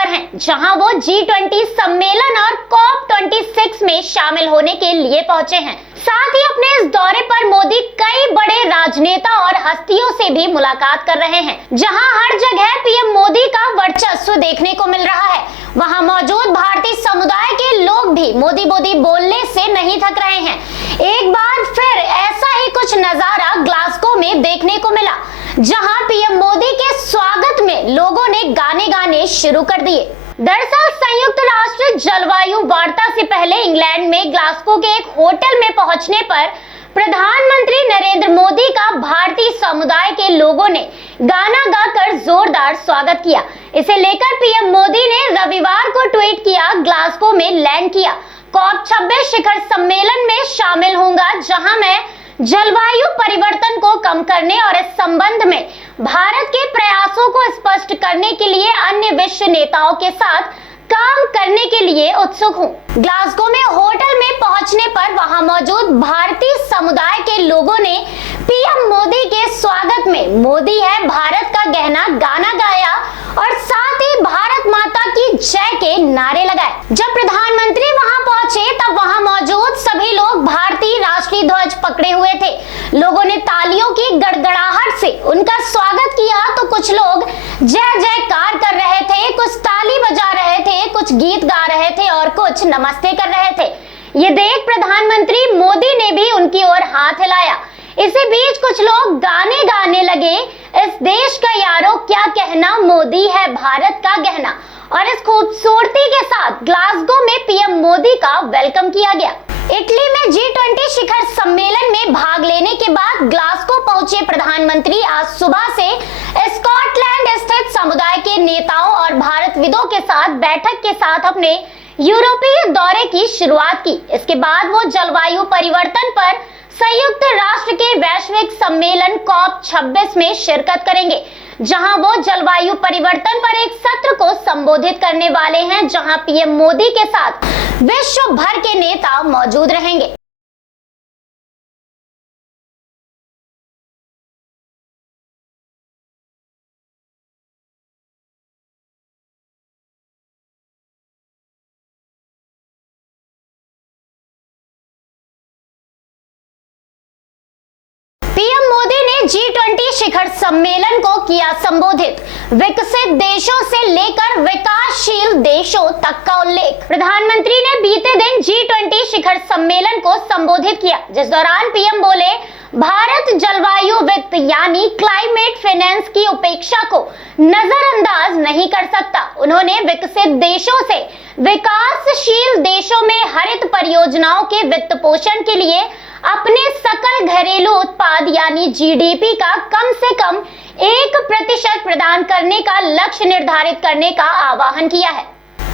पर हैं, जहां वो G20 सम्मेलन और COP26 में शामिल होने के लिए पहुंचे हैं। साथ ही अपने इस दौरे पर मोदी कई बड़े राजनेता और हस्तियों से भी मुलाकात कर रहे हैं। जहां हर जगह पीएम मोदी का वर्चस्व देखने को मिल रहा है, वहां मौजूद भारतीय समुदाय के लोग भी मोदी मोदी बोलने से नहीं थक रहे हैं। एक बार फिर ऐसा ही कुछ नजारा ग्लासगो में देखने को मिला, जहां पीएम मोदी के स्वागत में लोगों ने गाने गाने शुरू कर दिए। दरअसल संयुक्त राष्ट्र जलवायु वार्ता से पहले इंग्लैंड में ग्लासगो के एक होटल में पहुंचने पर प्रधानमंत्री नरेंद्र मोदी का भारतीय समुदाय के लोगों ने गाना गाकर जोरदार स्वागत किया। इसे लेकर पीएम मोदी ने रविवार को ट्वीट किया, ग्लासगो में लैंड किया, COP26 शिखर सम्मेलन में शामिल होऊंगा, जहां मैं जलवायु परिवर्तन को कम करने और इस संबंध में भारत के प्रयासों को स्पष्ट करने के लिए अन्य विश्व नेताओं के साथ काम करने के लिए उत्सुक हूं। ग्लासगो में होटल में पहुंचने पर वहां मौजूद भारतीय समुदाय के लोगों ने पीएम मोदी के स्वागत में मोदी है भारत का गहना गाना गाया और साथ ही भारत माता की जय के नारे लगाए। जब प्रधानमंत्री वहां पहुंचे तब वहां मौजूद सभी लोग भारतीय राष्ट्रीय ध्वज पकड़े हुए थे। लोगों ने तालियों की गड़गड़ाहट से उनका स्वागत किया तो कुछ लोग जय जयकार कर रहे थे, कुछ ताली बजा रहे थे, कुछ गीत गा रहे थे और कुछ नमस्ते कर रहे थे। ये देख प्रधानमंत्री मोदी ने भी उनकी ओर हाथ हिलाया। इसी बीच कुछ लोग गाने गाने लगे, इस देश का यारो क्या कहना, मोदी है भारत का गहना। और इस खूबसूरती के साथ ग्लासगो में पीएम मोदी का वेलकम किया गया। इटली में G20 शिखर सम्मेलन में भाग लेने के बाद ग्लासगो पहुंचे प्रधानमंत्री आज सुबह से स्कॉटलैंड स्थित समुदाय के नेताओं और भारतविदों के साथ बैठक के साथ अपने यूरोपीय दौरे की शुरुआत की। इसके बाद वो जलवायु परिवर्तन पर संयुक्त राष्ट्र के वैश्विक सम्मेलन COP26 में शिरकत करेंगे, जहां वो जलवायु परिवर्तन पर एक सत्र को संबोधित करने वाले हैं, जहां पीएम मोदी के साथ विश्व भर के नेता मौजूद रहेंगे। पीएम मोदी ने G20 शिखर सम्मेलन को किया संबोधित, विकसित देशों से लेकर विकासशील देशों तक का उल्लेख। प्रधानमंत्री ने बीते दिन G20 शिखर सम्मेलन को संबोधित किया, जिस दौरान पीएम बोले, भारत जलवायु वित्त यानी क्लाइमेट फाइनेंस की उपेक्षा को नजरअंदाज नहीं कर सकता। उन्होंने विकसित देशों से विकासशील देशों में हरित परियोजनाओं के वित्त पोषण के लिए अपने सकल घरेलू उत्पाद यानी GDP का कम से कम 1% प्रदान करने का लक्ष्य निर्धारित करने का आह्वान किया है।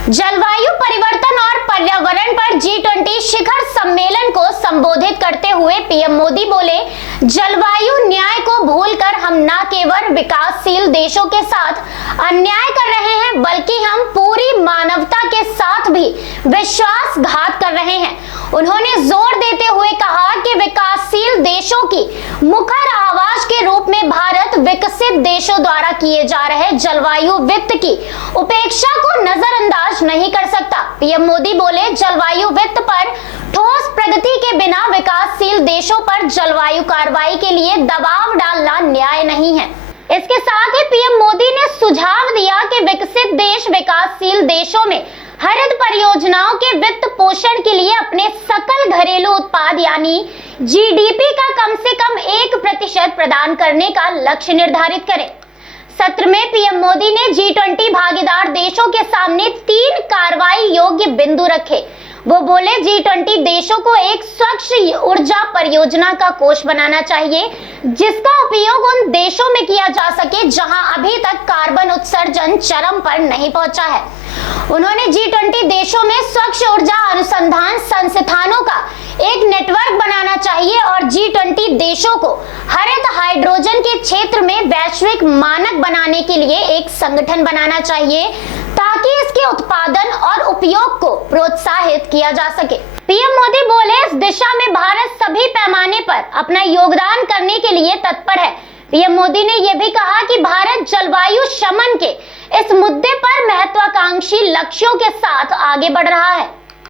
जलवायु परिवर्तन और पर्यावरण पर G20 शिखर सम्मेलन को संबोधित करते हुए पीएम मोदी बोले, जलवायु न्याय को भूलकर हम न केवल विकासशील देशों के साथ अन्याय कर रहे हैं, बल्कि हम पूरी मानवता के साथ भी विश्वासघात कर रहे हैं। उन्होंने जोर देते हुए कहा कि विकासशील देशों की मुखर आवाज के रूप में भारत विकसित देशों द्वारा किए जा रहे जलवायु वित्त की उपेक्षा को नजरअंदाज नहीं कर सकता। पीएम मोदी बोले, जलवायु वित्त पर ठोस प्रगति के बिना विकासशील देशों पर जलवायु कार्रवाई के लिए दबाव डालना न्याय नहीं है। इसके साथ ही पीएम मोदी ने सुझाव दिया कि विकसित देश विकासशील देशों में हरित परियोजनाओं के वित्त पोषण के लिए अपने सकल घरेलू उत्पाद यानी GDP का कम से कम 1% प्रदान करने का लक्ष्य निर्धारित करें। सत्र में पीएम मोदी ने G20 भागीदार देशों के सामने 3 कार्रवाई योग्य बिंदु रखे। वो बोले, G20 देशों को एक स्वच्छ ऊर्जा परियोजना का कोष बनाना चाहिए, जिसका उपयोग उन देशों में किया जा सके जहां अभी तक कार्बन उत्सर्जन चरम पर नहीं पहुंचा है। उन्होंने G20 देशों में स्वच्छ ऊर्जा अनुसंधान संस्थानों का एक नेटवर्क बनाना चाहिए और G20 देशों को हरित हाइड्रोजन के क्षेत्र में वैश्विक मानक बनाने के लिए एक संगठन बनाना चाहिए, ताकि इसके उत्पादन और उपयोग को प्रोत्साहित किया जा सके। पीएम मोदी बोले, इस दिशा में भारत सभी पैमाने पर अपना योगदान करने के लिए तत्पर है। पीएम मोदी ने यह भी कहा कि भारत जलवायु शमन के इस मुद्दे पर महत्वाकांक्षी लक्ष्यों के साथ आगे बढ़ रहा है।